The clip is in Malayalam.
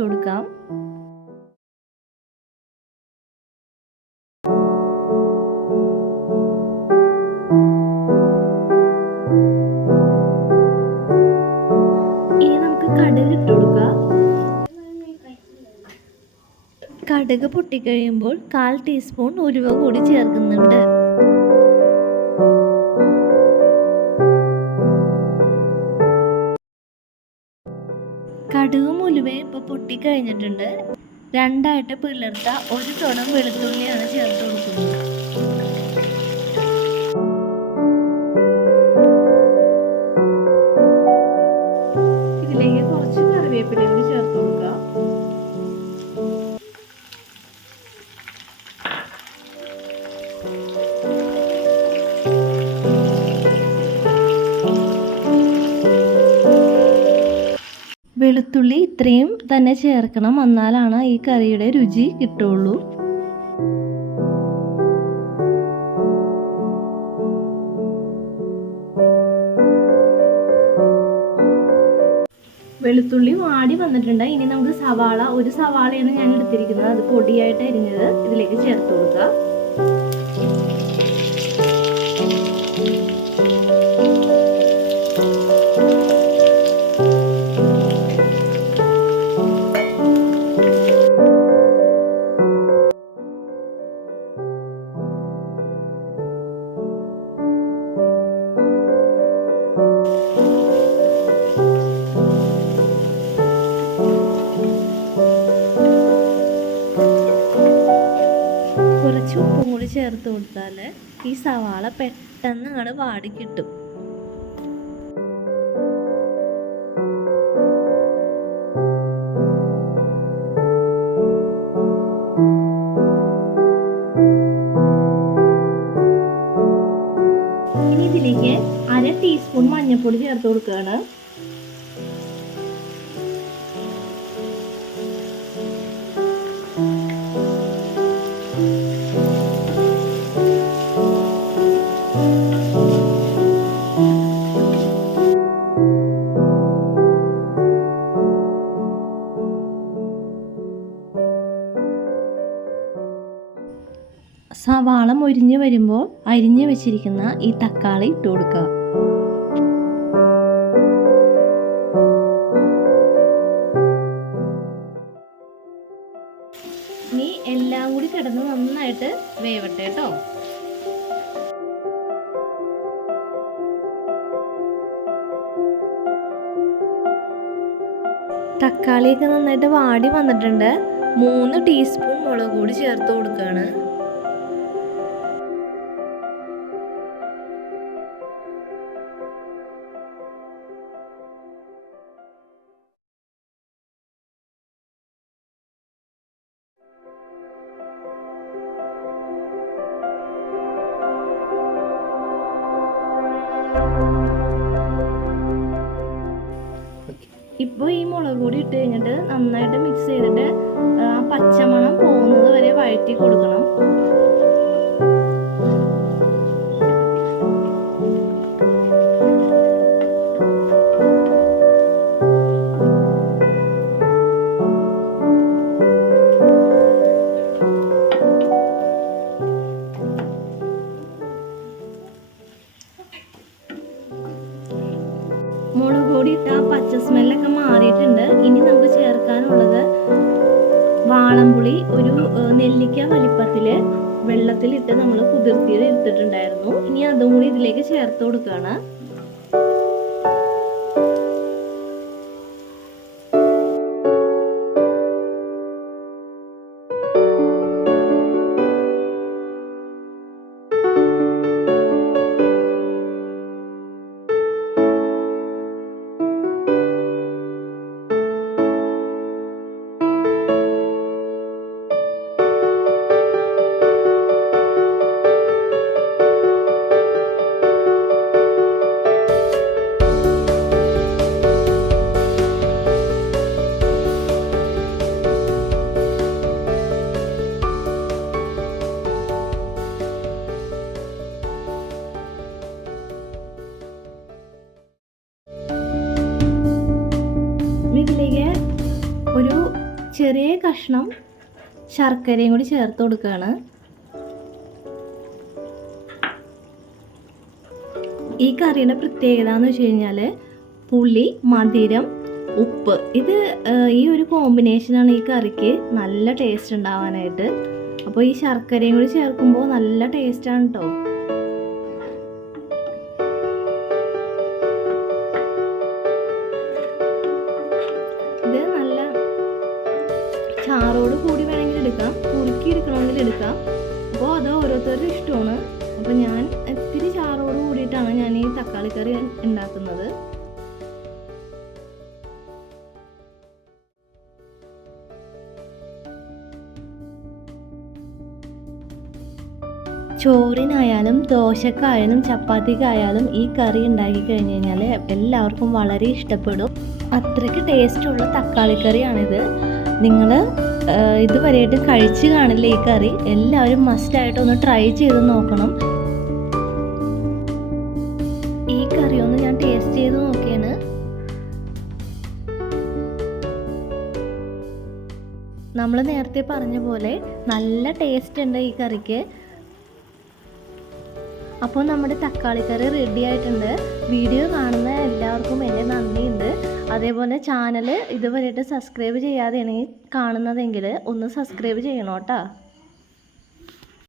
ഒഴിച്ചു കൊടുക്കാം. ഇനി നമുക്ക് കടുക് ഇട്ട് കൊടുക്കാം. കടുക് പൊട്ടിക്കഴിയുമ്പോൾ 1/4 ടീസ്പൂൺ ഉലുവ കൂടി ചേർക്കുന്നുണ്ട്. കടുകും ഉലുവയും ഇപ്പോൾ പൊട്ടിക്കഴിഞ്ഞിട്ടുണ്ട്. രണ്ടായിട്ട് പിളർത്ത ഒരു തുടം വെളുത്തുള്ളിയാണ് ചേർത്ത് കൊടുക്കുന്നത്. ഇതിലേക്ക് കുറച്ച് കറിവേപ്പില കൂടി ചേർത്ത് കൊടുക്കുക. വെളുത്തുള്ളി ഇത്രയും തന്നെ ചേർക്കണം, എന്നാലാണ് ഈ കറിയുടെ രുചി കിട്ടുള്ളൂ. വെളുത്തുള്ളി വാടി വന്നിട്ടുണ്ട്. ഇനി നമുക്ക് സവാള, ഒരു സവാളയാണ് ഞാൻ എടുത്തിരിക്കുന്നത്, അത് പൊടിയായിട്ട് അരിഞ്ഞത് ഇതിലേക്ക് ചേർത്ത് കൊടുക്കുക. കുറച്ച് ഉപ്പും കൂടി ചേർത്ത് കൊടുത്താൽ ഈ സവാള പെട്ടെന്ന് അങ്ങോട്ട് വാടി കിട്ടും. ഇനി ഇതിലേക്ക് 1/2 ടീസ്പൂൺ മഞ്ഞൾപ്പൊടി ചേർത്ത് കൊടുക്കുകയാണ്. സവാള മൊരിഞ്ഞ് വരുമ്പോൾ അരിഞ്ഞ് വെച്ചിരിക്കുന്ന ഈ തക്കാളി ഇട്ട് കൊടുക്കുക. ഇനി എല്ലാം കൂടി കിടന്ന് നന്നായിട്ട് വേവട്ടെ കേട്ടോ. തക്കാളിയൊക്കെ നന്നായിട്ട് വാടി വന്നിട്ടുണ്ട്. 3 ടീസ്പൂൺ മുളക് പൊടി ചേർത്ത് കൊടുക്കുകയാണ്. ഇപ്പോൾ ഈ മുളക് പൊടി ഇട്ട് കഴിഞ്ഞിട്ട് നന്നായിട്ട് മിക്സ് ചെയ്തിട്ട് പച്ചമണം പോകുന്നത് വരെ വഴറ്റി കൊടുക്കണം. മുളക് പൊടി ഇട്ട പച്ച സ്മെല്ലൊക്കെ മാറിയിട്ടുണ്ട്. ഇനി നമുക്ക് ചേർക്കാനുള്ളത് വാളംപുളി ഒരു നെല്ലിക്ക വലിപ്പത്തിൽ വെള്ളത്തിലിട്ട് നമ്മൾ കുതിർത്തി എടുത്തിട്ടുണ്ടായിരുന്നു. ഇനി അതും കൂടി ഇതിലേക്ക് ചേർത്ത് കൊടുക്കുകയാണ്. ചെറിയ കഷ്ണം ശർക്കരയും കൂടി ചേർത്ത് കൊടുക്കുകയാണ്. ഈ കറിയുടെ പ്രത്യേകത എന്ന് വെച്ച് കഴിഞ്ഞാൽ പുളി, മധുരം, ഉപ്പ്, ഇത് ഈ ഒരു കോമ്പിനേഷനാണ് ഈ കറിക്ക് നല്ല ടേസ്റ്റ് ഉണ്ടാവാനായിട്ട്. അപ്പോൾ ഈ ശർക്കരയും കൂടി ചേർക്കുമ്പോൾ നല്ല ടേസ്റ്റാണ് കേട്ടോ. ഇത് നല്ല ചാറോട് കൂടി വേണമെങ്കിൽ എടുക്കാം, കുറുക്കി എടുക്കണമെങ്കിൽ എടുക്കാം. അപ്പോൾ അത് ഓരോരുത്തരുടെ ഇഷ്ടമാണ്. അപ്പോൾ ഞാൻ ഇത്തിരി ചാറോട് കൂടിയിട്ടാണ് ഞാൻ ഈ തക്കാളി കറി ഉണ്ടാക്കുന്നത്. ചോറിനായാലും ദോശക്കായാലും ചപ്പാത്തിക്കായാലും ഈ കറി ഉണ്ടാക്കി കഴിഞ്ഞ് കഴിഞ്ഞാൽ എല്ലാവർക്കും വളരെ ഇഷ്ടപ്പെടും. അത്രയ്ക്ക് ടേസ്റ്റുള്ള തക്കാളി കറിയാണിത്. നിങ്ങൾ ഇതുവരെയായിട്ട് കഴിച്ച് കാണില്ല ഈ കറി, എല്ലാവരും മസ്റ്റായിട്ട് ഒന്ന് ട്രൈ ചെയ്ത് നോക്കണം. ഈ കറി ഒന്ന് ഞാൻ ടേസ്റ്റ് ചെയ്ത് നോക്കിയാണ്. നമ്മൾ നേരത്തെ പറഞ്ഞ പോലെ നല്ല ടേസ്റ്റ് ഉണ്ട് ഈ കറിക്ക്. അപ്പോൾ നമ്മുടെ തക്കാളി കറി റെഡി ആയിട്ടുണ്ട്. വീഡിയോ കാണുന്ന എല്ലാവർക്കും എൻ്റെ നന്ദിയുണ്ട്. അതേപോലെ ചാനൽ ഇതുവരെയായിട്ട് സബ്സ്ക്രൈബ് ചെയ്യാതെയാണ് കാണുന്നതെങ്കിൽ ഒന്ന് സബ്സ്ക്രൈബ് ചെയ്യണം കേട്ടോ.